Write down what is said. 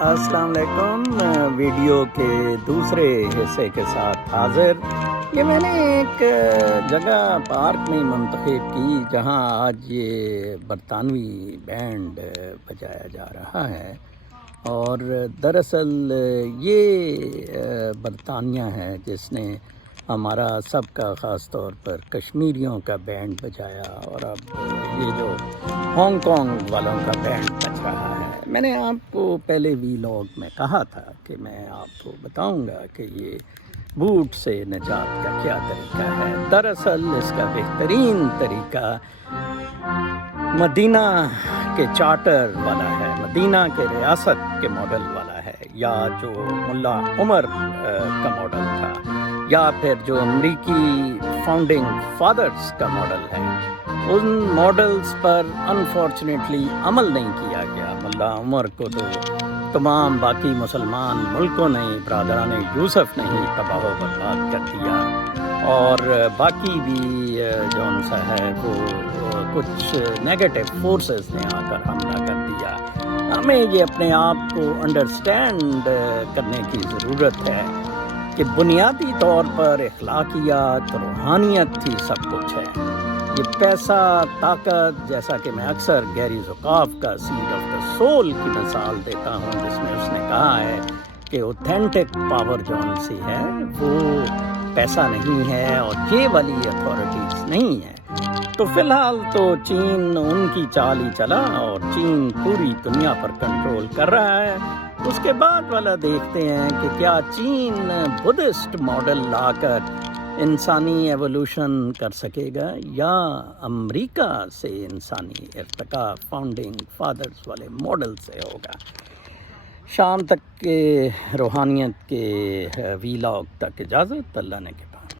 السلام علیکم، ویڈیو کے دوسرے حصے کے ساتھ حاضر۔ یہ میں نے ایک جگہ پارک میں منتخب کی جہاں آج یہ برطانوی بینڈ بجایا جا رہا ہے، اور دراصل یہ برطانیہ ہے جس نے ہمارا سب کا خاص طور پر کشمیریوں کا بینڈ بجایا، اور اب یہ جو ہانگ کانگ والوں کا بینڈ بج رہا ہے۔ میں نے آپ کو پہلے ویلاگ میں کہا تھا کہ میں آپ کو بتاؤں گا کہ یہ بوٹ سے نجات کا کیا طریقہ ہے۔ دراصل اس کا بہترین طریقہ مدینہ کے چارٹر والا ہے، مدینہ کے ریاست کے ماڈل والا ہے، یا جو ملا عمر کا ماڈل تھا، یا پھر جو امریکی فاؤنڈنگ فادرز کا ماڈل ہے۔ ان ماڈلز پر انفارچونیٹلی عمل نہیں کیا گیا۔ ملا عمر کو تو تمام باقی مسلمان ملکوں نے، برادران یوسف نے ہی تباہ و برباد کر دیا، اور باقی بھی جون سا ہے وہ کچھ نیگیٹو فورسز نے آ کر حملہ کر دیا۔ ہمیں یہ اپنے آپ کو انڈرسٹینڈ کرنے کی ضرورت ہے کہ بنیادی طور پر اخلاقیات، روحانیت ہی سب کچھ ہے۔ یہ پیسہ، طاقت، جیسا کہ میں اکثر گیری زکاف کا سیڈ آف دا سول کی مثال دیتا ہوں، جس میں اس نے کہا ہے کہ اوتھینٹک پاور جون سی ہے وہ پیسہ نہیں ہے اور یہ والی اتھارٹیز نہیں ہے۔ تو فی الحال تو چین ان کی چال ہی چلا، اور چین پوری دنیا پر کنٹرول کر رہا ہے۔ اس کے بعد والا دیکھتے ہیں کہ کیا چین بدھسٹ ماڈل لا کر انسانی ایوولوشن کر سکے گا، یا امریکہ سے انسانی ارتقاء فاؤنڈنگ فادرز والے ماڈل سے ہوگا۔ شام تک کے روحانیت کے ویلاگ تک اجازت، اللہ نے کے